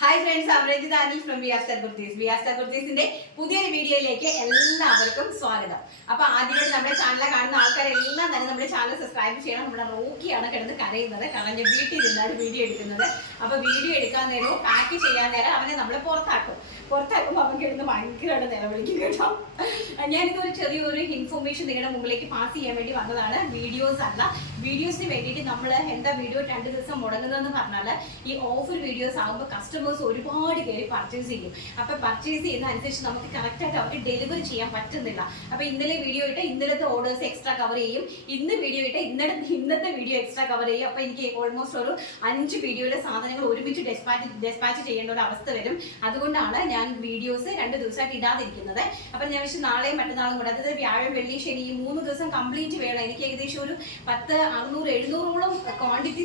Hi friends Amarjith Anil from Viastar kurtis Viastar കുർത്തീസിന്റെ പുതിയൊരു വീഡിയോയിലേക്ക് എല്ലാവർക്കും സ്വാഗതം. അപ്പൊ ആദ്യമായിട്ട് നമ്മുടെ ചാനൽ കാണുന്ന ആൾക്കാരെല്ലാം തന്നെ നമ്മുടെ ചാനൽ സബ്സ്ക്രൈബ് ചെയ്യണം. നമ്മുടെ റോക്കിയാണ് കിടന്ന് കരയുന്നത്. കാരണം വീട്ടിൽ ഇരുന്നാണ് വീഡിയോ എടുക്കുന്നത്. അപ്പൊ വീഡിയോ എടുക്കാൻ നേരവും പാക്ക് ചെയ്യാൻ നേരം അവനെ നമ്മൾ പുറത്താക്കും. പുറത്താക്കുമ്പോൾ അവൻ കിടന്ന് ഭയങ്കരമായിട്ട് നിലവിളിക്കും കേട്ടോ. ഞാനിതൊരു ചെറിയൊരു ഇൻഫർമേഷൻ നിങ്ങളുടെ മുമ്പിലേക്ക് പാസ് ചെയ്യാൻ വേണ്ടി വന്നതാണ്. വീഡിയോസ് അല്ല. വീഡിയോസിന് വേണ്ടിയിട്ട് നമ്മൾ എന്താ വീഡിയോ രണ്ട് ദിവസം മുടങ്ങുന്നതെന്ന് പറഞ്ഞാൽ ഈ ഓഫർ വീഡിയോസ് ആകുമ്പോൾ കസ്റ്റമേഴ്സ് ഒരുപാട് പേര് പർച്ചേസ് ചെയ്യും. അപ്പൊ പർച്ചേസ് ചെയ്യുന്ന അനുസരിച്ച് നമുക്ക് കറക്റ്റായിട്ട് അവർക്ക് ഡെലിവറി ചെയ്യാൻ പറ്റുന്നില്ല. അപ്പൊ ഇന്നലെ വീഡിയോ ഇട്ട് ഇന്നലത്തെ ഓർഡേഴ്സ് എക്സ്ട്രാ കവർ ചെയ്യും. ഇന്ന് വീഡിയോ ഇട്ട് ഇന്നലെ ഇന്നത്തെ വീഡിയോ എക്സ്ട്രാ കവർ ചെയ്യും. അപ്പൊ എനിക്ക് ഓൾമോസ്റ്റ് ഒരു അഞ്ച് വീഡിയോയുടെ സാധനങ്ങൾ ഒരുമിച്ച് ഡെസ്പാച്ച് ഡെസ്പാച്ച് ചെയ്യേണ്ട ഒരു അവസ്ഥ വരും. അതുകൊണ്ടാണ് ഞാൻ വീഡിയോസ് രണ്ട് ദിവസമായിട്ട് ഇടാതിരിക്കുന്നത്. അപ്പൊ ഞാൻ പക്ഷേ നാളെയും മറ്റന്നാളും കൂടെ. അതായത് വ്യാഴം വെള്ളി ശനി ഈ മൂന്ന് ദിവസം കംപ്ലീറ്റ് വേണം. എനിക്ക് ഏകദേശം ഒരു പത്ത് അറുന്നൂറ് എഴുന്നൂറോളം ക്വാണ്ടിറ്റി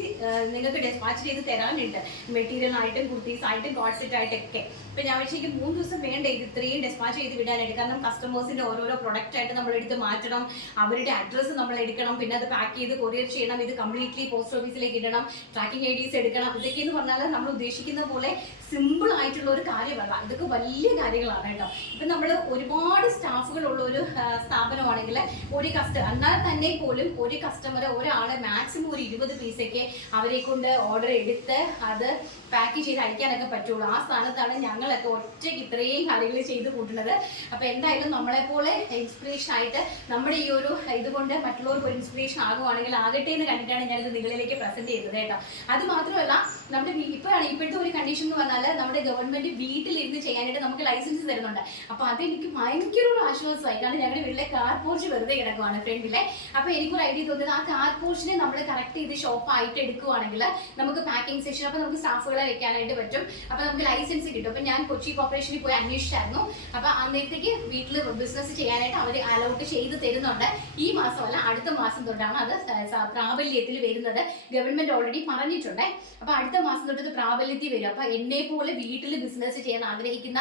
നിങ്ങൾക്ക് ഡെസ്പാച്ച് ചെയ്ത് തരാനുണ്ട്. മെറ്റീരിയൽ ആയിട്ടും കുർത്തീസ് ആയിട്ടും ഗോഡ് സെറ്റ് ആയിട്ടൊക്കെ. ഇപ്പൊ ഞാൻ വെച്ചാൽ മൂന്ന് ദിവസം വേണ്ട ഇത് ഇത്രയും ഡെസ്പാച്ച് ചെയ്ത് വിടാനായിട്ട്. കാരണം കസ്റ്റമേഴ്സിന്റെ ഓരോരോ പ്രൊഡക്റ്റ് ആയിട്ട് നമ്മൾ എടുത്ത് മാറ്റണം. അവരുടെ അഡ്രസ്സ് നമ്മൾ എടുക്കണം. പിന്നെ അത് പാക്ക് ചെയ്ത് കൊറിയർ ചെയ്യണം. ഇത് കംപ്ലീറ്റ്ലി പോസ്റ്റ് ഓഫീസിലേക്ക് ഇടണം. ട്രാക്കിംഗ് ഐ ഡീസ് എടുക്കണം. ഇതൊക്കെ എന്ന് പറഞ്ഞാൽ നമ്മൾ ഉദ്ദേശിക്കുന്ന പോലെ സിമ്പിൾ ആയിട്ടുള്ള ഒരു കാര്യമല്ല. ഇതൊക്കെ വലിയ കാര്യങ്ങളാണ് കേട്ടോ. ഇപ്പൊ നമ്മൾ ഒരുപാട് സ്റ്റാഫുകൾ ഉള്ള ഒരു സ്ഥാപനമാണെങ്കിൽ ഒരു കസ്റ്റമർ എന്നാൽ തന്നെ പോലും ഒരു കസ്റ്റമർ ഒരാളെ മാക്സിമം ഒരു ഇരുപത് പീസൊക്കെ അവരെ കൊണ്ട് ഓർഡർ എടുത്ത് അത് പാക്ക് ചെയ്ത് അയക്കാനൊക്കെ പറ്റുള്ളൂ. ആ സ്ഥാനത്താണ് ഞങ്ങളൊക്കെ ഒറ്റയ്ക്ക് ഇത്രയും കാര്യങ്ങൾ ചെയ്ത് കൂട്ടുന്നത്. അപ്പൊ എന്തായാലും നമ്മളെ പോലെ ഇൻസ്പിറേഷൻ ആയിട്ട് നമ്മുടെ ഈ ഒരു ഇതുകൊണ്ട് മറ്റുള്ളവർക്ക് ഒരു ഇൻസ്പിറേഷൻ ആകുവാണെങ്കിൽ ആകട്ടെ എന്ന് കണ്ടിട്ടാണ് ഞാനിത് നിങ്ങളിലേക്ക് പ്രസന്റ് ചെയ്തത് കേട്ടോ. അത് മാത്രമല്ല നമ്മുടെ ഇപ്പോഴാണ് ഇപ്പോഴത്തെ ഒരു കണ്ടീഷൻ എന്ന് പറഞ്ഞാൽ നമ്മുടെ ഗവൺമെന്റ് വീട്ടിലിരുന്ന് ചെയ്യാനായിട്ട് നമുക്ക് ലൈസൻസ് തരുന്നുണ്ട്. അപ്പൊ അതെനിക്ക് ഭയങ്കര ഒരു ആശ്വാസമായി. കാരണം ഞങ്ങളുടെ വീട്ടിലെ കാർ പോർച്ച് വെറുതെ കിടക്കുവാണ് ഫ്രണ്ടിലെ. അപ്പൊ എനിക്കൊരു ഐഡിയ തോന്നുന്നത് ആ കാർ പോർച്ചിനെ നമ്മൾ കറക്റ്റ് ചെയ്ത് ഷോപ്പ് ആയിട്ട് എടുക്കുവാണെങ്കിൽ നമുക്ക് പാക്കിംഗ് സെഷൻ അപ്പൊ നമുക്ക് സ്റ്റാഫുകളെ വെക്കാനായിട്ട് പറ്റും. അപ്പൊ നമുക്ക് ലൈസൻസ് കിട്ടും. അപ്പൊ ഞാൻ കൊച്ചി കോർപ്പറേഷനിൽ പോയി അന്വേഷിച്ചായിരുന്നു. അപ്പൊ അന്നേരത്തേക്ക് വീട്ടിൽ ബിസിനസ് ചെയ്യാനായിട്ട് അവർ അലൗട്ട് ചെയ്ത് തരുന്നുണ്ട്. ഈ മാസമല്ല അടുത്ത മാസം തൊട്ടാണ് അത് പ്രാബല്യത്തിൽ വരുന്നത്. ഗവൺമെന്റ് ഓൾറെഡി പറഞ്ഞിട്ടുണ്ട്. അപ്പൊ അടുത്ത മാസം തൊട്ട് പ്രാബല്യത്തിൽ വരും. അപ്പൊ എന്നെ പോലെ വീട്ടിൽ ബിസിനസ് ചെയ്യാൻ ആഗ്രഹിക്കുന്ന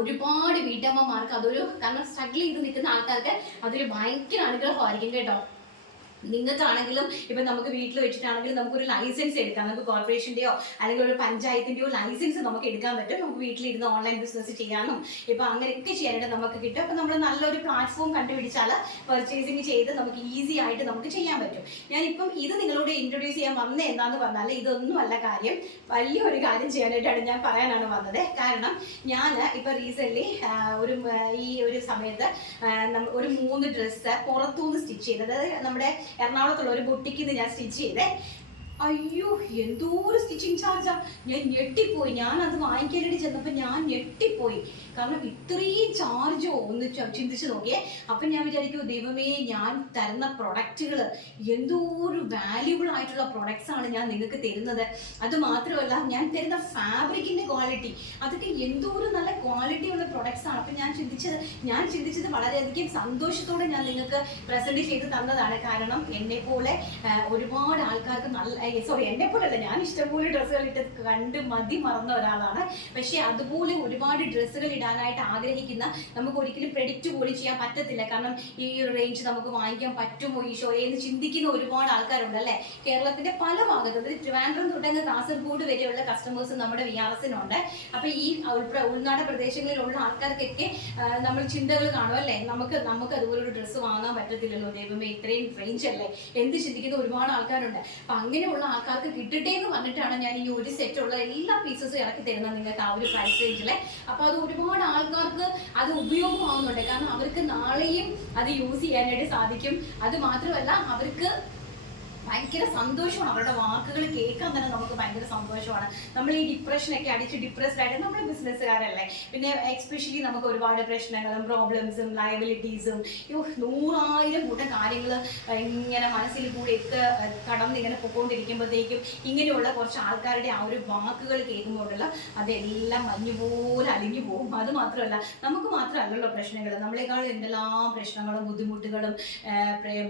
ഒരുപാട് വീട്ടമ്മമാർക്ക് അതൊരു കാരണം സ്ട്രഗിൾ ചെയ്ത് നിൽക്കുന്ന ആൾക്കാർക്ക് അതൊരു ഭയങ്കര അനുഗ്രഹമായിരിക്കും കേട്ടോ. നിങ്ങൾക്കാണെങ്കിലും ഇപ്പൊ നമുക്ക് വീട്ടിൽ വെച്ചിട്ടാണെങ്കിലും നമുക്കൊരു ലൈസൻസ് എടുക്കാം. നമുക്ക് കോർപ്പറേഷന്റെയോ അല്ലെങ്കിൽ ഒരു പഞ്ചായത്തിന്റെയോ ലൈസൻസ് നമുക്ക് എടുക്കാൻ പറ്റും. നമുക്ക് വീട്ടിലിരുന്ന് ഓൺലൈൻ ബിസിനസ് ചെയ്യാനും ഇപ്പൊ അങ്ങനെയൊക്കെ ചെയ്യാനായിട്ട് നമുക്ക് കിട്ടും. അപ്പൊ നമ്മൾ നല്ലൊരു പ്ലാറ്റ്ഫോം കണ്ടുപിടിച്ചാൽ പർച്ചേസിങ് ചെയ്ത് നമുക്ക് ഈസി ആയിട്ട് നമുക്ക് ചെയ്യാൻ പറ്റും. ഞാനിപ്പം ഇത് നിങ്ങളോട് ഇൻട്രൊഡ്യൂസ് ചെയ്യാൻ വന്ന എന്താന്ന് പറഞ്ഞാൽ ഇതൊന്നുമല്ല കാര്യം. വലിയൊരു കാര്യം ചെയ്യാനായിട്ടാണ് ഞാൻ പറയാനാണ് വന്നത്. കാരണം ഞാൻ ഇപ്പൊ റീസെന്റ് ഒരു ഈ ഒരു സമയത്ത് ഒരു മൂന്ന് ഡ്രസ്സ് പുറത്തുനിന്ന് സ്റ്റിച്ച് ചെയ്തത്. നമ്മുടെ എറണാകുളത്തുള്ള ഒരു ബുട്ടിക്കിൽ ഞാൻ സ്റ്റിച്ച് ചെയ്തേ. അയ്യോ എന്തോ ഒരു സ്റ്റിച്ചിങ് ചാർജാ ഞാൻ ഞെട്ടിപ്പോയി. ഞാൻ അത് വാങ്ങിക്കാനായിട്ട് ചെന്നപ്പോൾ ഞാൻ ഞെട്ടിപ്പോയി. കാരണം ഇത്രയും ചാർജോ ഒന്ന് ചിന്തിച്ചു നോക്കിയേ. അപ്പം ഞാൻ വിചാരിക്കും ദൈവമേ ഞാൻ തരുന്ന പ്രൊഡക്റ്റുകൾ എന്തോ ഒരു വാല്യുബിൾ ആയിട്ടുള്ള പ്രൊഡക്ട്സ് ആണ് ഞാൻ നിങ്ങൾക്ക് തരുന്നത്. അത് മാത്രമല്ല ഞാൻ തരുന്ന ഫാബ്രിക്കിന്റെ ക്വാളിറ്റി അതൊക്കെ എന്തോ ഒരു നല്ല ക്വാളിറ്റി ഉള്ള പ്രൊഡക്ട്സ് ആണ്. അപ്പം ഞാൻ ചിന്തിച്ചത് ഞാൻ ചിന്തിച്ചത് വളരെയധികം സന്തോഷത്തോടെ ഞാൻ നിങ്ങൾക്ക് പ്രസന്റ് ചെയ്ത് തന്നതാണ്. കാരണം എന്നെ പോലെ ഒരുപാട് ആൾക്കാർക്ക് നല്ല സോറി എന്നെ പോലല്ല. ഞാൻ ഇഷ്ടംപോലെ ഡ്രസ്സുകൾ ഇട്ട് കണ്ട് മതി മറന്ന ഒരാളാണ്. പക്ഷേ അതുപോലെ ഒരുപാട് ഡ്രസ്സുകൾ ഇടാനായിട്ട് ആഗ്രഹിക്കുന്ന നമുക്ക് ഒരിക്കലും പ്രെഡിക്റ്റ് പോലും ചെയ്യാൻ പറ്റത്തില്ല. കാരണം ഈ റേഞ്ച് നമുക്ക് വാങ്ങിക്കാൻ പറ്റുമോ ഈ ഷോ എന്ന് ചിന്തിക്കുന്ന ഒരുപാട് ആൾക്കാരുണ്ട് അല്ലേ? കേരളത്തിന്റെ പല ഭാഗത്തും അതായത് ട്രിവാൻഡ്രം തൊട്ടങ്ങ് കാസർഗോഡ് വരെയുള്ള കസ്റ്റമേഴ്സ് നമ്മുടെ വി ആർ എസിനുണ്ട് അപ്പൊ ഈ ഉൾനാട് പ്രദേശങ്ങളിലുള്ള ആൾക്കാർക്കൊക്കെ നമ്മൾ ചിന്തകൾ കാണും അല്ലേ? നമുക്ക് നമുക്ക് അതുപോലെ ഒരു ഡ്രസ്സ് വാങ്ങാൻ പറ്റത്തില്ലല്ലോ. ദൈവമേ ഇത്രയും റേഞ്ച് അല്ലേ? എന്ത് ചിന്തിക്കുന്ന ഒരുപാട് ആൾക്കാരുണ്ട്. അപ്പൊ അങ്ങനെയുള്ള ആൾക്കാർക്ക് കിട്ടട്ടെ എന്ന് പറഞ്ഞിട്ടാണ് ഞാൻ ഈ ഒരു സെറ്റ് ഉള്ള എല്ലാ പീസസും ഇറക്കി തരുന്നത് നിങ്ങൾക്ക് ആ ഒരു പ്രൈസ് റേഞ്ചിലെ അപ്പൊ അത് ഒരുപാട് ആൾക്കാർക്ക് അത് ഉപയോഗമാവുന്നുണ്ട്. കാരണം അവർക്ക് നാളെയും അത് യൂസ് ചെയ്യാനായിട്ട് സാധിക്കും. അത് മാത്രമല്ല അവർക്ക് ഭയങ്കര സന്തോഷമാണ്. അവരുടെ വാക്കുകൾ കേൾക്കാൻ തന്നെ നമുക്ക് ഭയങ്കര സന്തോഷമാണ്. നമ്മൾ ഈ ഡിപ്രഷനൊക്കെ അടിച്ച് ഡിപ്രസ്ഡ് ആയിട്ട് നമ്മൾ ബിസിനസ്സുകാരല്ലേ പിന്നെ എക്സ്പെഷ്യലി നമുക്ക് ഒരുപാട് പ്രശ്നങ്ങളും പ്രോബ്ലംസും ലയബിലിറ്റീസും നൂറായിരം കൂട്ടം കാര്യങ്ങൾ ഇങ്ങനെ മനസ്സിൽ കൂടി കടന്ന് ഇങ്ങനെ പൊക്കോണ്ടിരിക്കുമ്പോഴത്തേക്കും ഇങ്ങനെയുള്ള കുറച്ച് ആൾക്കാരുടെ ആ ഒരു വാക്കുകൾ കേൾക്കുമ്പോഴുള്ള അതെല്ലാം മഞ്ഞുപോലെ അലിഞ്ഞു പോകും. അത് മാത്രമല്ല നമുക്ക് മാത്രമല്ലല്ലോ പ്രശ്നങ്ങൾ. നമ്മളെക്കാളും എന്തെല്ലാം പ്രശ്നങ്ങളും ബുദ്ധിമുട്ടുകളും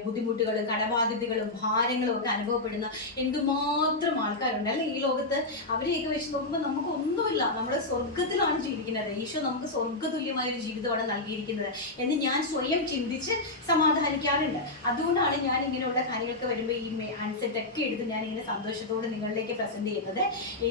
ബുദ്ധിമുട്ടുകളും കടബാധ്യതകളും പ്രശ്നങ്ങളും ഒക്കെ അനുഭവപ്പെടുന്ന എന്തുമാത്രം ആൾക്കാരുണ്ട്. അല്ലെ? ഈ ലോകത്ത് അവരെയൊക്കെ വെച്ച് നോക്കുമ്പോൾ നമുക്ക് ഒന്നുമില്ല നമ്മുടെ സ്വർഗത്തിലാണ് ജീവിക്കുന്നത്. ഈശോ നമുക്ക് സ്വർഗതുല്യമായ ഒരു ജീവിതമാണ് നൽകിയിരിക്കുന്നത് എന്ന് ഞാൻ സ്വയം ചിന്തിച്ച് സമാധാനിക്കാറുണ്ട്. അതുകൊണ്ടാണ് ഞാൻ ഇങ്ങനെയുള്ള കാര്യങ്ങൾക്ക് വരുമ്പോൾ ഈ ആൻസെറ്റ് ഒക്കെ എടുത്ത് ഞാൻ ഇങ്ങനെ സന്തോഷത്തോടെ നിങ്ങളിലേക്ക് പ്രസന്റ് ചെയ്യുന്നത്.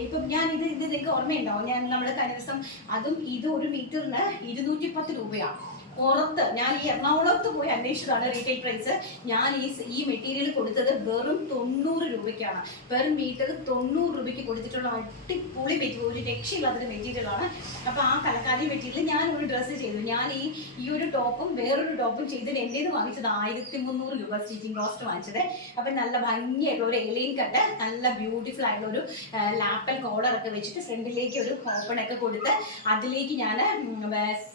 ഇപ്പം ഞാൻ ഇത് ഇത് നിങ്ങൾക്ക് ഓർമ്മയുണ്ടാവും ഞാൻ നമ്മുടെ കഴിഞ്ഞ ദിവസം അതും ഇത് ഒരു മീറ്ററിന് ഇരുന്നൂറ്റി പത്ത് രൂപയാണ്. പുറത്ത് ഞാൻ ഈ എറണാകുളത്ത് പോയി അന്വേഷിച്ചതാണ് റീറ്റെയിൽ പ്രൈസ് ഞാൻ ഈ ഈ മെറ്റീരിയൽ കൊടുത്തത് വെറും തൊണ്ണൂറ് രൂപയ്ക്കാണ്. പെർ മീറ്റർ തൊണ്ണൂറ് രൂപയ്ക്ക് കൊടുത്തിട്ടുള്ള അടിപൊളി മെറ്റീരിയൽ ഒരു രക്ഷയില്ലാത്തൊരു മെറ്റീരിയലാണ് അപ്പൊ ആ കലക്കാരി മെറ്റീരിയൽ ഞാൻ ഡ്രസ്സ് ചെയ്തു. ഞാൻ ഈ ഈ ഒരു ടോപ്പും വേറൊരു ടോപ്പും ചെയ്തിട്ട് എന്റെ വാങ്ങിച്ചത് ആയിരത്തി മുന്നൂറ് രൂപ സ്റ്റിച്ചിങ് കോസ്റ്റ് വാങ്ങിച്ചത്. അപ്പം നല്ല ഭംഗിയായിട്ട് ഒരു എലൈൻ കട്ട് നല്ല ബ്യൂട്ടിഫുൾ ആയിട്ടുള്ള ഒരു ലാപ്പൽ കോളർ ഒക്കെ വെച്ചിട്ട് ഫ്രണ്ടിലേക്ക് ഒരു ഓപ്പൺ ഒക്കെ കൊടുത്ത് അതിലേക്ക് ഞാൻ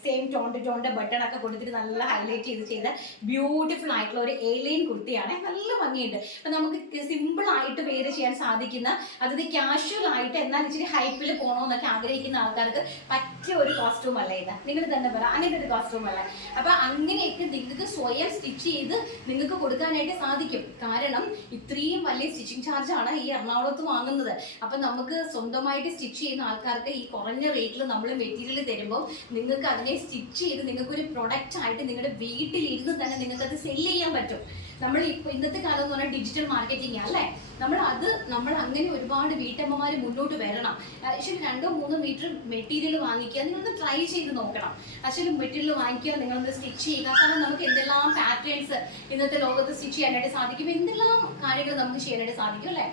സെയിം ടോൺ ടു ടോണിന്റെ ബട്ടൺ ഒക്കെ കൊടുത്തിട്ട് നല്ല ഹൈലൈറ്റ് ചെയ്ത് ചെയ്ത ബ്യൂട്ടിഫുൾ ആയിട്ടുള്ള ഒരു ഏലിയൻ കുർത്തിയാണ്. നല്ല ഭംഗിയുണ്ട്. അപ്പം നമുക്ക് സിമ്പിൾ ആയിട്ട് വേറെ ചെയ്യാൻ സാധിക്കുന്ന അതായത് ക്യാഷ്വൽ ആയിട്ട് എന്നാൽ ഇച്ചിരി ഹൈപ്പിൽ പോകണമെന്നൊക്കെ ആഗ്രഹിക്കുന്ന ആൾക്കാർക്ക് പറ്റിയ ഒരു കോസ്റ്റ്യൂം അല്ല ഇത്. നിങ്ങൾ തന്നെ പറ. അങ്ങനത്തെ ഒരു കോസ്റ്റ്യൂം അല്ല? അപ്പൊ അങ്ങനെയൊക്കെ നിങ്ങൾക്ക് സ്വയം സ്റ്റിച്ച് ചെയ്ത് നിങ്ങൾക്ക് കൊടുക്കാനായിട്ട് സാധിക്കും. കാരണം ഇത്രയും വലിയ സ്റ്റിച്ചിങ് ചാർജ് ആണ് ഈ എറണാകുളത്ത് വാങ്ങുന്നത്. അപ്പൊ നമുക്ക് സ്വന്തമായിട്ട് സ്റ്റിച്ച് ചെയ്യുന്ന ആൾക്കാർക്ക് ഈ കുറഞ്ഞ റേറ്റിൽ നമ്മൾ മെറ്റീരിയൽ തരുമ്പോൾ നിങ്ങൾക്ക് അതിനെ സ്റ്റിച്ച് ചെയ്ത് നിങ്ങൾക്ക് ഒരു പ്രൊഡക്റ്റ് ആയിട്ട് നിങ്ങളുടെ വീട്ടിലിരുന്ന് തന്നെ നിങ്ങൾക്ക് അത് സെൽ ചെയ്യാൻ പറ്റും. നമ്മൾ ഇന്നത്തെ കാലം എന്ന് പറഞ്ഞാൽ ഡിജിറ്റൽ മാർക്കറ്റിംഗ് അല്ലേ? നമ്മൾ അത് നമ്മൾ അങ്ങനെ ഒരുപാട് വീട്ടമ്മമാർ മുന്നോട്ട് വരണം. ആക്ച്വലി രണ്ടോ മൂന്നോ മീറ്റർ മെറ്റീരിയൽ വാങ്ങിക്കുക നിങ്ങളൊന്ന് ട്രൈ ചെയ്ത് നോക്കണം. ആക്ച്വലി മെറ്റീരിയൽ വാങ്ങിക്കുക നിങ്ങളൊന്ന് സ്റ്റിച്ച് ചെയ്യുക. കാരണം നമുക്ക് എന്തെല്ലാം പാറ്റേൺസ് ഇന്നത്തെ ലോകത്ത് സ്റ്റിച്ച് ചെയ്യാനായിട്ട് സാധിക്കും? എന്തെല്ലാം കാര്യങ്ങൾ നമുക്ക് ചെയ്യാനായിട്ട് സാധിക്കും അല്ലേ?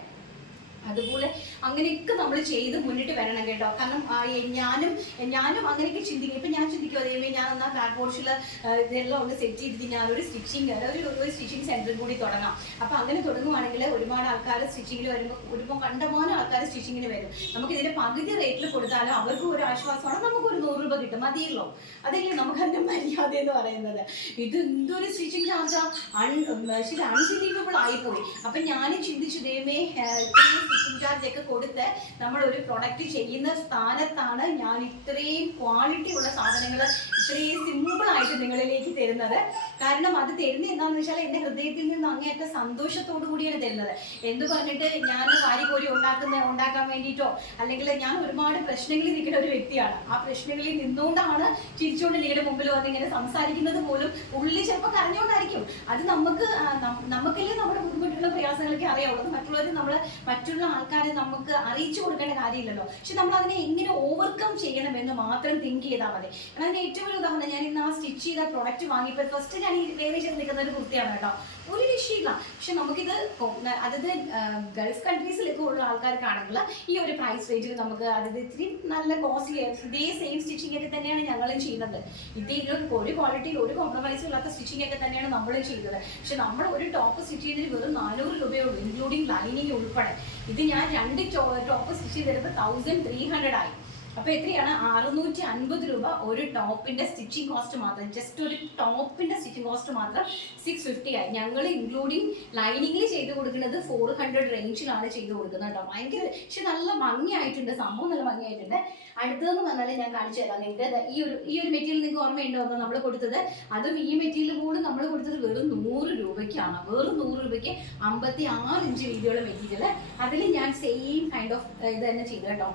അതുപോലെ അങ്ങനെയൊക്കെ നമ്മൾ ചെയ്ത് മുന്നിട്ട് വരണം കേട്ടോ. കാരണം ഞാനും ഞാനും അങ്ങനെയൊക്കെ ചിന്തിക്കും. ഇപ്പൊ ഞാൻ ചിന്തിക്കും അതേമേ ഞാൻ എന്നാ ബോർഡ്സിൽ ഇതെല്ലാം ഒന്ന് സെറ്റ് ചെയ്തിട്ട് ഞാൻ ഒരു സ്റ്റിച്ചിങ് ഒരു ഒരു സ്റ്റിച്ചിങ് സെന്റർ കൂടി തുടങ്ങാം. അപ്പൊ അങ്ങനെ തുടങ്ങുവാണെങ്കിൽ ഒരുപാട് ആൾക്കാർ സ്റ്റിച്ചിങ്ങിൽ വരുമ്പോൾ ഒരുപാട് കണ്ടമാനം ആൾക്കാർ സ്റ്റിച്ചിങ്ങിന് വരും. നമുക്ക് ഇതിന്റെ പകുതി റേറ്റിൽ കൊടുത്താലും അവർക്കും ഒരു ആശ്വാസമാണ്. നമുക്ക് ഒരു നൂറ് രൂപ കിട്ടും. മതിയല്ലോ? അതല്ലേ നമുക്ക് അതിന്റെ മര്യാദ എന്ന് പറയുന്നത്. ഇത് എന്തൊരു സ്റ്റിച്ചിങ് ചാർജാ? ശരി അൺബിലീവബിൾ ആയിപ്പോയി. അപ്പൊ ഞാൻ ചിന്തിച്ചു ദൈവമേ സ്റ്റിച്ചിങ് ചാർജ് ഒക്കെ കൊടുത്ത് നമ്മൾ ഒരു പ്രൊഡക്റ്റ് ചെയ്യുന്ന സ്ഥാനത്താണ് ഞാൻ ഇത്രയും ക്വാളിറ്റി ഉള്ള സാധനങ്ങൾ ഇത്രയും സിമ്പിൾ ആയിട്ട് നിങ്ങളിലേക്ക് തരുന്നത്. കാരണം അത് തരുന്ന എന്താണെന്ന് വെച്ചാൽ എന്റെ ഹൃദയത്തിൽ നിന്ന് അങ്ങേയറ്റ സന്തോഷത്തോടു കൂടിയാണ് തരുന്നത്. എന്ത് പറഞ്ഞിട്ട് ഞാൻ വാരി കോരി ഉണ്ടാക്കുന്ന ഉണ്ടാക്കാൻ വേണ്ടിയിട്ടോ അല്ലെങ്കിൽ ഞാൻ ഒരുപാട് പ്രശ്നങ്ങളിൽ നിൽക്കുന്ന ഒരു വ്യക്തിയാണ്. ആ പ്രശ്നങ്ങളിൽ നിന്നുകൊണ്ടാണ് ചിരിച്ചുകൊണ്ട് നിങ്ങളുടെ മുമ്പിൽ വന്ന് ഇങ്ങനെ സംസാരിക്കുന്നത് പോലും ഉള്ളിൽ ചിലപ്പോൾ കരഞ്ഞുകൊണ്ടായിരിക്കും. അത് നമുക്ക് നമുക്കല്ലേ നമ്മുടെ ബുദ്ധിമുട്ടുള്ള പ്രയാസങ്ങളൊക്കെ അറിയാവുള്ളൂ. മറ്റുള്ളവർ നമ്മൾ മറ്റുള്ള ആൾക്കാരെ നമുക്ക് അറിയിച്ചു കൊടുക്കേണ്ട കാര്യമില്ലല്ലോ. പക്ഷെ നമ്മൾ അതിനെ എങ്ങനെ ഓവർകം ചെയ്യണം എന്ന് മാത്രം തിങ്ക് ചെയ്താൽ മതി. അതിന് ഏറ്റവും വലിയ ഉദാഹരണം ഞാൻ ഇന്ന് ആ സ്റ്റിച്ച് ചെയ്ത പ്രൊഡക്റ്റ് വാങ്ങിയപ്പോൾ ഫസ്റ്റ് ഞാൻ ഈ വേറെ ചെയ്ത് നിൽക്കുന്ന ഒരു കുർത്തിയാണ് കേട്ടോ. ഒരു രക്ഷയില്ല. പക്ഷെ നമുക്കിത് അതായത് ഗൾഫ് കൺട്രീസിലൊക്കെ ഉള്ള ആൾക്കാർക്കാണെങ്കിൽ ഈ ഒരു പ്രൈസ് റേറ്റിൽ നമുക്ക് അതായത് ഇത്തിരി നല്ല കോസ്റ്റ്ലി ഇതേ സെയിം സ്റ്റിച്ചിങ് ഒക്കെ തന്നെയാണ് ഞങ്ങളും ചെയ്യുന്നത്. ഇതേ ഇതിൽ ഒരു ക്വാളിറ്റിയിൽ ഒരു കോംപ്രമൈസും ഇല്ലാത്ത സ്റ്റിച്ചിങ് ഒക്കെ തന്നെയാണ് നമ്മളും ചെയ്യുന്നത്. പക്ഷെ നമ്മൾ ഒരു ടോപ്പ് സ്റ്റിച്ച് ചെയ്തതിന് വെറും നാനൂറ് രൂപയേ ഉള്ളൂ ഇൻക്ലൂഡിങ് ലൈനിങ് ഉൾപ്പെടെ. ഇത് ഞാൻ രണ്ട് ടോപ്പ് സ്റ്റിച്ച് ചെയ്തെടുത്ത് തൗസൻഡ് ത്രീ ഹൺഡ്രഡ് ആയി. അപ്പൊ എത്രയാണ്? അറുന്നൂറ്റി അൻപത് രൂപ ഒരു ടോപ്പിന്റെ സ്റ്റിച്ചിങ് കോസ്റ്റ് മാത്രം. ജസ്റ്റ് ഒരു ടോപ്പിന്റെ സ്റ്റിച്ചിങ് കോസ്റ്റ് മാത്രം സിക്സ് ഫിഫ്റ്റി ആയി. ഞങ്ങൾ ഇൻക്ലൂഡിങ് ലൈനിങ്ങിൽ ചെയ്ത് കൊടുക്കുന്നത് ഫോർ ഹൺഡ്രഡ് റേഞ്ചിലാണ് ചെയ്ത് കൊടുക്കുന്നത് കേട്ടോ ഭയങ്കര പക്ഷെ നല്ല ഭംഗിയായിട്ടുണ്ട്. സംഭവം നല്ല ഭംഗിയായിട്ടുണ്ട്. അടുത്തതെന്ന് പറഞ്ഞാൽ ഞാൻ കാണിച്ചു തരാം നിങ്ങൾക്ക് ഈ ഒരു ഈ ഒരു മെറ്റീരിയൽ നിങ്ങൾക്ക് ഓർമ്മയുണ്ടോ നമ്മൾ കൊടുത്തത്? അതും ഈ മെറ്റീരിയൽ പോലും നമ്മൾ കൊടുത്തത് വെറും നൂറ് രൂപയ്ക്കാണ്. വെറും നൂറ് രൂപയ്ക്ക് അമ്പത്തി ആറ് ഇഞ്ച് വീതിയുള്ള മെറ്റീരിയൽ അതിൽ ഞാൻ സെയിം കൈൻഡ് ഓഫ് ഇത് തന്നെ ചെയ്തു കേട്ടോ.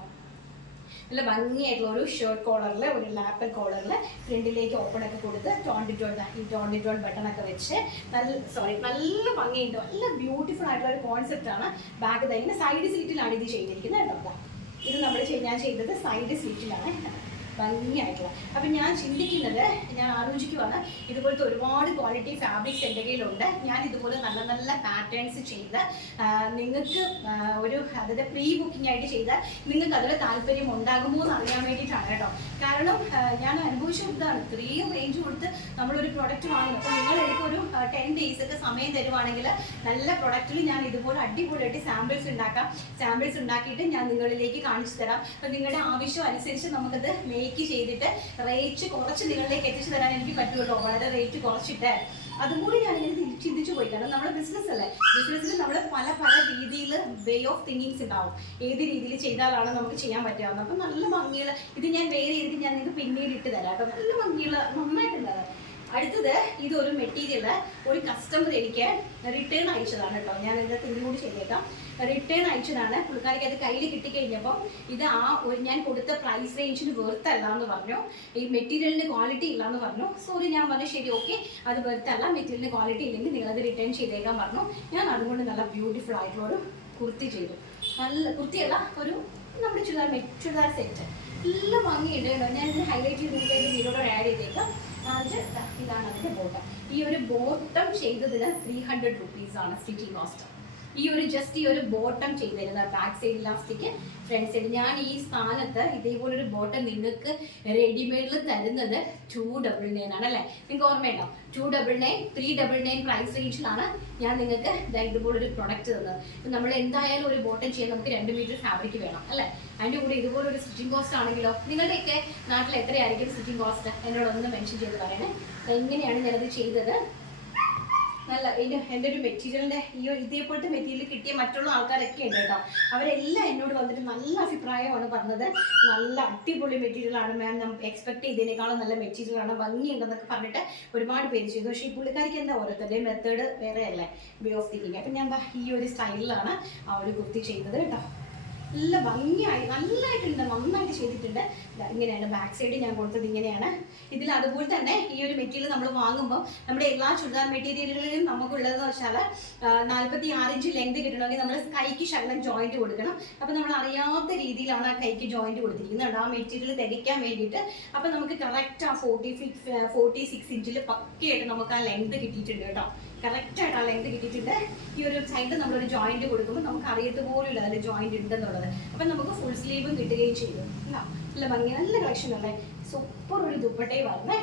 നല്ല ഭംഗിയായിട്ടുള്ള ഒരു ഷർട്ട് കോളറിൽ ഒരു ലാപ്പൽ കോളറിൽ ഫ്രണ്ടിലേക്ക് ഓപ്പൺ ഒക്കെ കൊടുത്ത് ട്വന്റി ട്വന്റി ഈ ട്വന്റി ട്വന്റി ബട്ടൺ ഒക്കെ വെച്ച് നല്ല സോറി നല്ല ഭംഗിയുണ്ട്. നല്ല ബ്യൂട്ടിഫുൾ ആയിട്ടുള്ള ഒരു കോൺസെപ്റ്റ് ആണ്. ബാക്ക് തയ്ക്കുന്ന സൈഡ് സീറ്റിലാണ് ഇത് ചെയ്തിരിക്കുന്നത് കേട്ടോ. ഇത്. നമ്മൾ ഞാൻ ചെയ്തത് സൈഡ് സീറ്റിലാണ് ഭംഗിയായിട്ടുള്ള. അപ്പം ഞാൻ ചിന്തിക്കുന്നത് ഞാൻ ആലോചിക്കുവാണ് ഇതുപോലത്തെ ഒരുപാട് ക്വാളിറ്റി ഫാബ്രിക്സ് എന്റെ കയ്യിലുണ്ട്. ഞാൻ ഇതുപോലെ നല്ല നല്ല പാറ്റേൺസ് ചെയ്ത് നിങ്ങൾക്ക് ഒരു അതായത് പ്രീ ബുക്കിംഗ് ആയിട്ട് ചെയ്താൽ നിങ്ങൾക്ക് അതിൽ താല്പര്യം ഉണ്ടാകുമോ എന്ന് അറിയാൻ വേണ്ടിയിട്ടാണ് കേട്ടോ. കാരണം ഞാൻ അനുഭവിച്ചതാണ് ഇത്രയും റേഞ്ച് കൊടുത്ത് നമ്മളൊരു പ്രൊഡക്റ്റ് വാങ്ങുന്നു. അപ്പോൾ നിങ്ങൾ എനിക്ക് ഒരു ടെൻ ഡേയ്സ് ഒക്കെ സമയം തരുവാണെങ്കിൽ നല്ല പ്രൊഡക്റ്റിൽ ഞാൻ ഇതുപോലെ അടിപൊളിയായിട്ട് സാമ്പിൾസ് ഉണ്ടാക്കാം. സാമ്പിൾസ് ഉണ്ടാക്കിയിട്ട് ഞാൻ നിങ്ങളിലേക്ക് കാണിച്ചു തരാം. അപ്പം നിങ്ങളുടെ ആവശ്യം അനുസരിച്ച് നമുക്കത് മേക്ക് ചെയ്തിട്ട് റേറ്റ് കുറച്ച് നിങ്ങളിലേക്ക് എത്തിച്ചു തരാൻ എനിക്ക് പറ്റുമല്ലോ വളരെ റേറ്റ് കുറച്ചിട്ട്. അതും കൂടി ഞാൻ ഇങ്ങനെ ചിന്തിച്ചു പോയി. കാരണം നമ്മുടെ ബിസിനസ് അല്ലേ? ബിസിനസ്സിൽ നമ്മൾ പല പല രീതിയിൽ വേ ഓഫ് തിങ്കിങ്സ് ഉണ്ടാവും. ഏത് രീതിയിൽ ചെയ്താലാണ് നമുക്ക് ചെയ്യാൻ പറ്റാവുന്നത് അപ്പം നല്ല ഭംഗിയുള്ള ഇത് ഞാൻ വേറെ ചെയ്തിട്ട് ഞാൻ നിങ്ങൾക്ക് പിന്നീട് ഇട്ട് തരാം. കേട്ടോ നല്ല ഭംഗിയുള്ള നന്നായിട്ടുള്ളത് അടുത്തത് ഇതൊരു മെറ്റീരിയൽ ഒരു കസ്റ്റമർ എനിക്ക് റിട്ടേൺ അയച്ചതാണ് കേട്ടോ. ഞാൻ ഇതിനകത്ത് ഇൻക്ലൂഡ് ചെയ്തേക്കാം. റിട്ടേൺ അയച്ചതാണ്. പുള്ളിക്കാരിക്ക് അത് കയ്യിൽ കിട്ടിക്കഴിഞ്ഞപ്പോൾ ഇത് ആ ഒരു ഞാൻ കൊടുത്ത പ്രൈസ് റേഞ്ചിന് വെറുത്തല്ല എന്ന് പറഞ്ഞു. ഈ മെറ്റീരിയലിന് ക്വാളിറ്റി ഇല്ല എന്ന് പറഞ്ഞു. സോറി ഞാൻ പറഞ്ഞു ശരി ഓക്കെ അത് വെറുത്തല്ല മെറ്റീരിയലിന് ക്വാളിറ്റി ഇല്ലെങ്കിൽ നിങ്ങൾ അത് റിട്ടേൺ ചെയ്തേക്കാൻ പറഞ്ഞു. ഞാൻ അതുകൊണ്ട് നല്ല ബ്യൂട്ടിഫുൾ ആയിട്ടുള്ള ഒരു കുർത്തി ചെയ്തു. നല്ല കുർത്തിയല്ല ഒരു നമ്മുടെ ചുരിദാർ ചുരിദാർ സെറ്റ് നല്ല ഭംഗിയുണ്ട് കേട്ടോ. ഞാൻ ഇത് ഹൈലൈറ്റ് ചെയ്ത് വീഡിയോടെ ആഡ് ചെയ്തേക്കാം. അത് ഇതാണ് അതിന്റെ ബോട്ടം ഈ ഒരു ബോട്ടം ചെയ്തതിന് ത്രീ ഹൺഡ്രഡ് റുപ്പീസ് ആണ് സ്റ്റിച്ചിങ് കോസ്റ്റ് ഈ ഒരു ജസ്റ്റ് ഈ ഒരു ബോട്ടം ചെയ്തിരുന്നത് back side elastic front side ഞാൻ ഈ സ്ഥാനത്ത് ഇതേപോലെ ഒരു ബോട്ടം നിങ്ങൾക്ക് റെഡിമെയ്ഡിൽ തരുന്നത് ടു ഡബിൾ നയൻ ആണ് അല്ലേ? നിങ്ങൾക്ക് ഓർമ്മയുണ്ടോ? Two double nine three double nine price റേഞ്ചിലാണ് ഞാൻ നിങ്ങൾക്ക് ഇതുപോലെ ഒരു പ്രൊഡക്റ്റ് തന്നത്. നമ്മൾ എന്തായാലും ഒരു ബോട്ടം ചെയ്യാൻ നമുക്ക് രണ്ട് മീറ്റർ ഫാബ്രിക് വേണം അല്ലേ? അതിന്റെ കൂടെ ഇതുപോലെ ഒരു സ്റ്റിച്ചിങ് കോസ്റ്റ് ആണെങ്കിലോ? നിങ്ങളുടെയൊക്കെ നാട്ടിൽ എത്രയായിരിക്കും സ്റ്റിച്ചിങ് കോസ്റ്റ് എന്നോടൊന്ന് മെൻഷൻ ചെയ്ത് പറയണേ. എങ്ങനെയാണ് ഞാനത് ചെയ്തത്? നല്ല ഇതിന് എന്റെ ഒരു മെറ്റീരിയലിന്റെ ഈ ഇതേപോലത്തെ മെറ്റീരിയൽ കിട്ടിയ മറ്റുള്ള ആൾക്കാരൊക്കെ ഉണ്ട് കേട്ടോ. അവരെല്ലാം എന്നോട് വന്നിട്ട് നല്ല അഭിപ്രായമാണ് പറഞ്ഞത്. നല്ല അടിപൊളി മെറ്റീരിയലാണ് മാം നമുക്ക് എക്സ്പെക്ട് ചെയ്തതിനേക്കാളും നല്ല മെറ്റീരിയലാണ് ഭംഗിയുണ്ടെന്നൊക്കെ പറഞ്ഞിട്ട് ഒരുപാട് പേര് ചെയ്തു. പക്ഷേ ഈ പുള്ളിക്കാരിക്ക് എന്താ ഓരോരുത്തരുടെയും മെത്തേഡ് വേറെ അല്ലേ വേ ഓഫ് തിങ്കിങ് അപ്പം ഞാൻ ഈ ഒരു സ്റ്റൈലിലാണ് ആ ഒരു കുർത്തി ചെയ്തത് കേട്ടോ. നല്ല ഭംഗിയായി നല്ലതായിട്ടുണ്ട് നന്നായിട്ട് ചെയ്തിട്ടുണ്ട്. ഇങ്ങനെയാണ് ബാക്ക് സൈഡ് ഞാൻ കൊടുത്തത് ഇങ്ങനെയാണ്. ഇതിൽ അതുപോലെ തന്നെ ഈ ഒരു മെറ്റീരിയൽ നമ്മൾ വാങ്ങുമ്പോൾ നമ്മുടെ എല്ലാ ചുരിദാർ മെറ്റീരിയലുകളിലും നമുക്കുള്ളതെന്ന് വെച്ചാൽ നാൽപ്പത്തി ആറ് ഇഞ്ച് ലെങ്ത് കിട്ടണമെങ്കിൽ നമ്മൾ കൈക്ക് ശകലം ജോയിന്റ് കൊടുക്കണം. അപ്പോൾ നമ്മൾ അറിയാത്ത രീതിയിലാണ് ആ കൈക്ക് ജോയിന്റ് കൊടുത്തിരിക്കുന്നത്. ആ മെറ്റീരിയൽ തികയ്ക്കാൻ വേണ്ടിയിട്ട്. അപ്പോൾ നമുക്ക് കറക്റ്റ് ആ ഫോർട്ടി ഫിക്സ് ഫോർട്ടി സിക്സ് ഇഞ്ചിൽ പക്കയായിട്ട് നമുക്ക് ആ ലെങ്ത് കിട്ടിയിട്ടുണ്ട് കേട്ടോ. കറക്റ്റായിട്ട് ആ ലെങ്ത് കിട്ടിയിട്ടുണ്ട്. ഈ ഒരു സൈഡിൽ നമ്മളൊരു ജോയിന്റ് കൊടുക്കുമ്പോൾ നമുക്ക് അറിയത്ത് പോലും അതിൽ ജോയിന്റ് ഉണ്ടെന്നുള്ളത്. അപ്പം നമുക്ക് ഫുൾ സ്ലീവും കിട്ടുകയും ചെയ്തു. നല്ല ഭംഗി നല്ല കളക്ഷൻ അല്ലേ? സൂപ്പർ ഒരു ദുപ്പട്ടയും വരണേ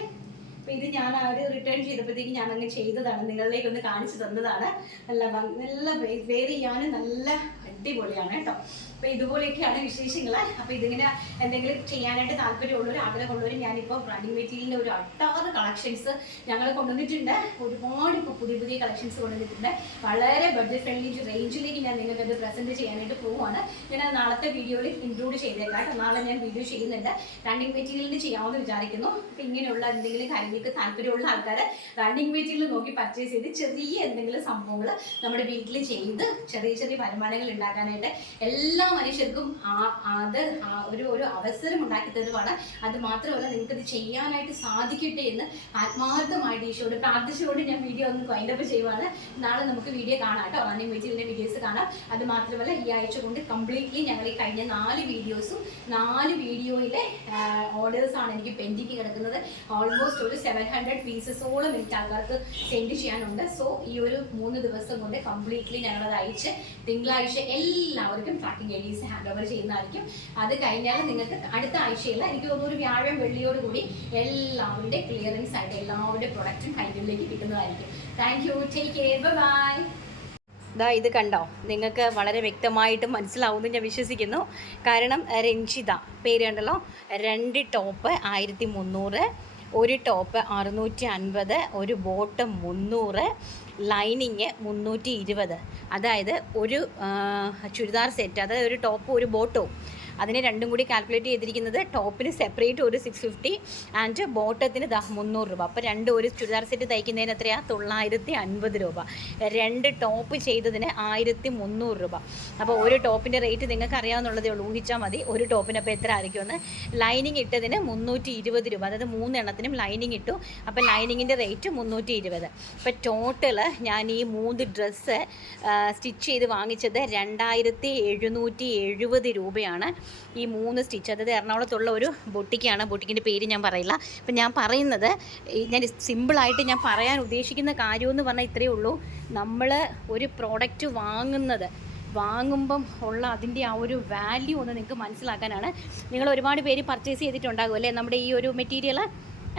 അപ്പം ഇത് ഞാൻ ഒരു റിട്ടേൺ ചെയ്തപ്പോഴത്തേക്ക് ഞാൻ അങ്ങ് ചെയ്തതാണ്. നിങ്ങളിലേക്ക് ഒന്ന് കാണിച്ചു തന്നതാണ്. നല്ല നല്ല വെയർ ചെയ്യാനും നല്ല അടിപൊളിയാണ് കേട്ടോ. അപ്പൊ ഇതുപോലെയൊക്കെയാണ് വിശേഷങ്ങൾ അപ്പൊ ഇതിങ്ങനെ എന്തെങ്കിലും ചെയ്യാനായിട്ട് താല്പര്യമുള്ളവർ ആഗ്രഹമുള്ളവർ ഞാനിപ്പോൾ റണ്ണിങ് മെറ്റീരിയലിന്റെ ഒരു അട്ടാറ് കളക്ഷൻസ് ഞങ്ങൾ കൊണ്ടുവന്നിട്ടുണ്ട്. ഒരുപാട് ഇപ്പോൾ പുതിയ പുതിയ കളക്ഷൻസ് കൊണ്ടുവന്നിട്ടുണ്ട്. വളരെ ബഡ്ജറ്റ് ഫ്രണ്ട്ലി റേഞ്ചിലേക്ക് ഞാൻ നിങ്ങൾക്ക് അത് പ്രസന്റ് ചെയ്യാനായിട്ട് പോവുകയാണ് ഞാൻ നാളത്തെ വീഡിയോയിൽ ഇൻക്ലൂഡ് ചെയ്തേക്കാം. നാളെ ഞാൻ വീഡിയോ ചെയ്യുന്നുണ്ട്. റണ്ണിങ് മെറ്റീരിയലിന് ചെയ്യാമെന്ന് വിചാരിക്കുന്നു. അപ്പോൾ ഇങ്ങനെയുള്ള എന്തെങ്കിലും കാര്യങ്ങൾക്ക് താല്പര്യമുള്ള ആൾക്കാർ റണ്ണിങ് മെറ്റീരിയൽ നോക്കി പർച്ചേസ് ചെയ്ത് ചെറിയ എന്തെങ്കിലും സംഭവങ്ങൾ നമ്മുടെ വീട്ടിൽ ചെയ്ത് ചെറിയ ചെറിയ വരുമാനങ്ങൾ ഉണ്ടാക്കാനായിട്ട് എല്ലാ മനുഷ്യർക്കും അത് ഒരു ഒരു അവസരം ഉണ്ടാക്കി തരുവാണ്. അത് മാത്രമല്ല നിങ്ങൾക്ക് ഇത് ചെയ്യാനായിട്ട് സാധിക്കട്ടെ എന്ന് ആത്മാർത്ഥമായിട്ട് ഈശോട് പ്രാർത്ഥിച്ചുകൊണ്ട് ഞാൻ വീഡിയോ ഒന്ന് കൈൻഡപ്പ് ചെയ്യുവാണ്. നാളെ നമുക്ക് വീഡിയോ കാണാം കേട്ടോ. റണ്ണിങ് മെറ്റീരിയലിന്റെ വീഡിയോസ് കാണാം. അത് മാത്രമല്ല ഈ ആഴ്ച കൊണ്ട് കംപ്ലീറ്റ്ലി ഞങ്ങൾ ഈ കഴിഞ്ഞ നാല് വീഡിയോസും നാല് വീഡിയോയിലെ ഓർഡേഴ്സ് ആണ് എനിക്ക് പെൻഡിങ് കിടക്കുന്നത്. ഓൾമോസ്റ്റ് ഒരു സെവൻ ഹൺഡ്രഡ് പീസസോളം എനിക്ക് ആൾക്കാർക്ക് സെൻഡ് ചെയ്യാനുണ്ട്. സോ ഈ ഒരു മൂന്ന് ദിവസം കൊണ്ട് കംപ്ലീറ്റ്ലി ഞങ്ങളത് അയച്ച് തിങ്കളാഴ്ച എല്ലാവർക്കും ട്രാക്കിംഗ് ഐ ഡീസ് ഹാൻഡ് ഓവർ ചെയ്യുന്നതായിരിക്കും. അത് കഴിഞ്ഞാൽ നിങ്ങൾക്ക് അടുത്ത ആഴ്ചയിൽ എനിക്ക് തോന്നുന്നു ഒരു വ്യാഴം വെള്ളിയോട് കൂടി എല്ലാവരുടെ ക്ലിയറൻസ് ആയിട്ട് എല്ലാവരുടെ പ്രൊഡക്റ്റും കൈകളിലേക്ക് കിട്ടുന്നതായിരിക്കും. Thank you take care bye ഇതാ ഇത് കണ്ടോ? നിങ്ങൾക്ക് വളരെ വ്യക്തമായിട്ട് മനസ്സിലാവുമെന്ന് ഞാൻ വിശ്വസിക്കുന്നു. കാരണം രഞ്ജിത പേര് കണ്ടല്ലോ? രണ്ട് ടോപ്പ് ആയിരത്തി മുന്നൂറ്. ഒരു ടോപ്പ് അറുന്നൂറ്റി അൻപത് ഒരു ബോട്ട് മുന്നൂറ് ലൈനിങ് മുന്നൂറ്റി ഇരുപത് അതായത് ഒരു ചുരിദാർ സെറ്റ് അതായത് ഒരു ടോപ്പും ഒരു ബോട്ടും. അതിനെ രണ്ടും കൂടി കാൽക്കുലേറ്റ് ചെയ്തിരിക്കുന്നത് ടോപ്പിന് സെപ്പറേറ്റ് ഒരു സിക്സ് ഫിഫ്റ്റി ആൻഡ് ബോട്ടത്തിന് ദാ മുന്നൂറ് രൂപ. അപ്പോൾ രണ്ട് ഒരു ചുരിദാർ സെറ്റ് തയ്ക്കുന്നതിന് എത്രയാണ് തൊള്ളായിരത്തി അൻപത് രൂപ. രണ്ട് ടോപ്പ് ചെയ്തതിന് ആയിരത്തി മുന്നൂറ് രൂപ. അപ്പോൾ ഒരു ടോപ്പിന്റെ റേറ്റ് നിങ്ങൾക്ക് അറിയാവുന്നുള്ളതേ ഉള്ളൂ. ഊഹിച്ചാൽ മതി. ഒരു ടോപ്പിന് അപ്പോൾ എത്ര ആയിരിക്കുമെന്ന് ലൈനിങ് ഇട്ടതിന് മുന്നൂറ്റി ഇരുപത് രൂപ. അതായത് മൂന്നെണ്ണത്തിനും ലൈനിങ് ഇട്ടു. അപ്പോൾ ലൈനിങ്ങിന്റെ റേറ്റ് മുന്നൂറ്റി ഇരുപത് അപ്പോൾ ടോട്ടൽ ഞാൻ ഈ മൂന്ന് ഡ്രസ്സ് സ്റ്റിച്ച് ചെയ്ത് വാങ്ങിച്ചത് രണ്ടായിരത്തി എഴുന്നൂറ്റി എഴുപത് രൂപയാണ്. ഈ മൂന്ന് സ്റ്റിച്ച് അതായത് എറണാകുളത്തുള്ള ഒരു ബൊട്ടിക്കാണ്. ബൊട്ടിക്കിന്റെ പേര് ഞാൻ പറയില്ല. അപ്പം ഞാൻ പറയുന്നത് ഞാൻ സിമ്പിളായിട്ട് ഞാൻ പറയാൻ ഉദ്ദേശിക്കുന്ന കാര്യമെന്ന് പറഞ്ഞാൽ ഇത്രയേ ഉള്ളൂ. നമ്മൾ ഒരു പ്രോഡക്റ്റ് വാങ്ങുന്നത് വാങ്ങുമ്പം ഉള്ള അതിന്റെ ആ ഒരു വാല്യൂ ഒന്ന് നിങ്ങൾക്ക് മനസ്സിലാക്കാനാണ്. നിങ്ങൾ ഒരുപാട് പേര് പർച്ചേസ് ചെയ്തിട്ടുണ്ടാകും അല്ലേ? നമ്മുടെ ഈ ഒരു മെറ്റീരിയൽ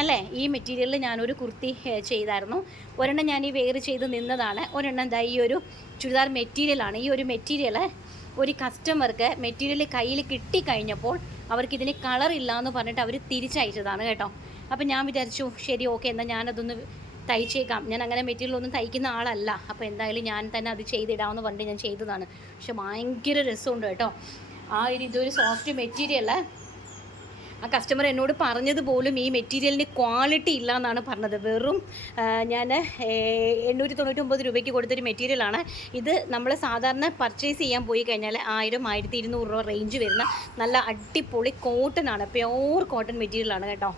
അല്ലേ? ഈ മെറ്റീരിയലിൽ ഞാനൊരു കുർത്തി ചെയ്തായിരുന്നു. ഒരെണ്ണം ഞാൻ ഈ വെയർ ചെയ്ത് നിന്നതാണ്. ഒരെണ്ണം എന്താ ഈ ഒരു ചുരിദാർ മെറ്റീരിയലാണ് ഈ ഒരു മെറ്റീരിയൽ ഒരു കസ്റ്റമർക്ക് മെറ്റീരിയൽ കയ്യിൽ കിട്ടിക്കഴിഞ്ഞപ്പോൾ അവർക്ക് ഇതിന് കളർ ഇല്ല എന്ന് പറഞ്ഞിട്ട് അവർ തിരിച്ചയച്ചതാണ് കേട്ടോ. അപ്പം ഞാൻ വിചാരിച്ചു ശരി ഓക്കെ എന്നാൽ ഞാനതൊന്ന് തയ്ച്ചേക്കാം. ഞാൻ അങ്ങനെ മെറ്റീരിയൽ ഒന്നും തയ്ക്കുന്ന ആളല്ല. അപ്പോൾ എന്തായാലും ഞാൻ തന്നെ അത് ചെയ്തിടാമെന്ന് പറഞ്ഞിട്ട് ഞാൻ ചെയ്തതാണ്. പക്ഷെ ഭയങ്കര രസമുണ്ട് കേട്ടോ. ആ ഒരു ഇതൊരു സോഫ്റ്റ് മെറ്റീരിയൽ ആ കസ്റ്റമർ എന്നോട് പറഞ്ഞത് പോലും ഈ മെറ്റീരിയലിന് ക്വാളിറ്റി ഇല്ല എന്നാണ് പറഞ്ഞത്. വെറും ഞാൻ എണ്ണൂറ്റി തൊണ്ണൂറ്റൊമ്പത് രൂപയ്ക്ക് കൊടുത്തൊരു മെറ്റീരിയലാണ് ഇത് നമ്മൾ സാധാരണ പർച്ചേസ് ചെയ്യാൻ പോയി കഴിഞ്ഞാൽ ആയിരം ആയിരത്തി ഇരുന്നൂറ് രൂപ റേഞ്ച് വരുന്ന നല്ല അടിപൊളി കോട്ടൺ ആണ്. പ്യോർ കോട്ടൺ മെറ്റീരിയലാണ് കേട്ടോ.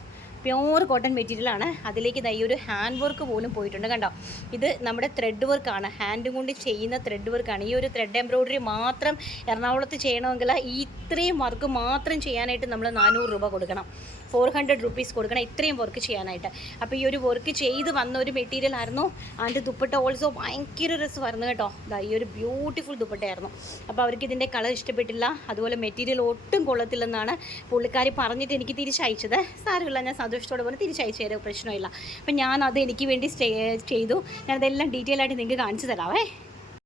പ്യോർ കോട്ടൺ മെറ്റീരിയൽ ആണ്. അതിലേക്ക് ഈ ഒരു ഹാൻഡ് വർക്ക് പോലും പോയിട്ടുണ്ട് കണ്ടോ? ഇത് നമ്മുടെ ത്രെഡ് വർക്കാണ് ഹാൻഡ് കൊണ്ട് ചെയ്യുന്ന ത്രെഡ് വർക്കാണ് ഈ ഒരു ത്രെഡ് എംബ്രോയ്ഡറി മാത്രം എറണാകുളത്ത് ചെയ്യണമെങ്കിൽ ഈ ഇത്രയും വർക്ക് മാത്രം ചെയ്യാനായിട്ട് നമ്മൾ നാനൂറ് രൂപ കൊടുക്കണം. ഫോർ ഹൺഡ്രഡ് റുപ്പീസ് കൊടുക്കണം. ഇത്രയും വർക്ക് ചെയ്യാനായിട്ട്. അപ്പോൾ ഈ ഒരു വർക്ക് ചെയ്ത് വന്ന ഒരു മെറ്റീരിയൽ ആയിരുന്നു. അതിന്റെ ദുപ്പട്ട ഓൾസോ ഭയങ്കര വരുന്നു കേട്ടോ. ഈ ഒരു ബ്യൂട്ടിഫുൾ ദുപ്പട്ടയായിരുന്നു. അപ്പോൾ അവർക്ക് ഇതിന്റെ കളർ ഇഷ്ടപ്പെട്ടില്ല. അതുപോലെ മെറ്റീരിയൽ ഒട്ടും കൊള്ളത്തില്ലെന്നാണ് പുള്ളിക്കാരി പറഞ്ഞിട്ട് എനിക്ക് തിരിച്ചയച്ചത്. സാരമില്ല ഞാൻ സന്തോഷത്തോടെ പോലെ തിരിച്ചയച്ചു തരാം പ്രശ്നമില്ല. അപ്പം ഞാൻ അത് എനിക്ക് വേണ്ടി ചെയ്തു. ഞാനതെല്ലാം ഡീറ്റെയിൽ ആയിട്ട് നിങ്ങൾക്ക് കാണിച്ചു തരാവേ.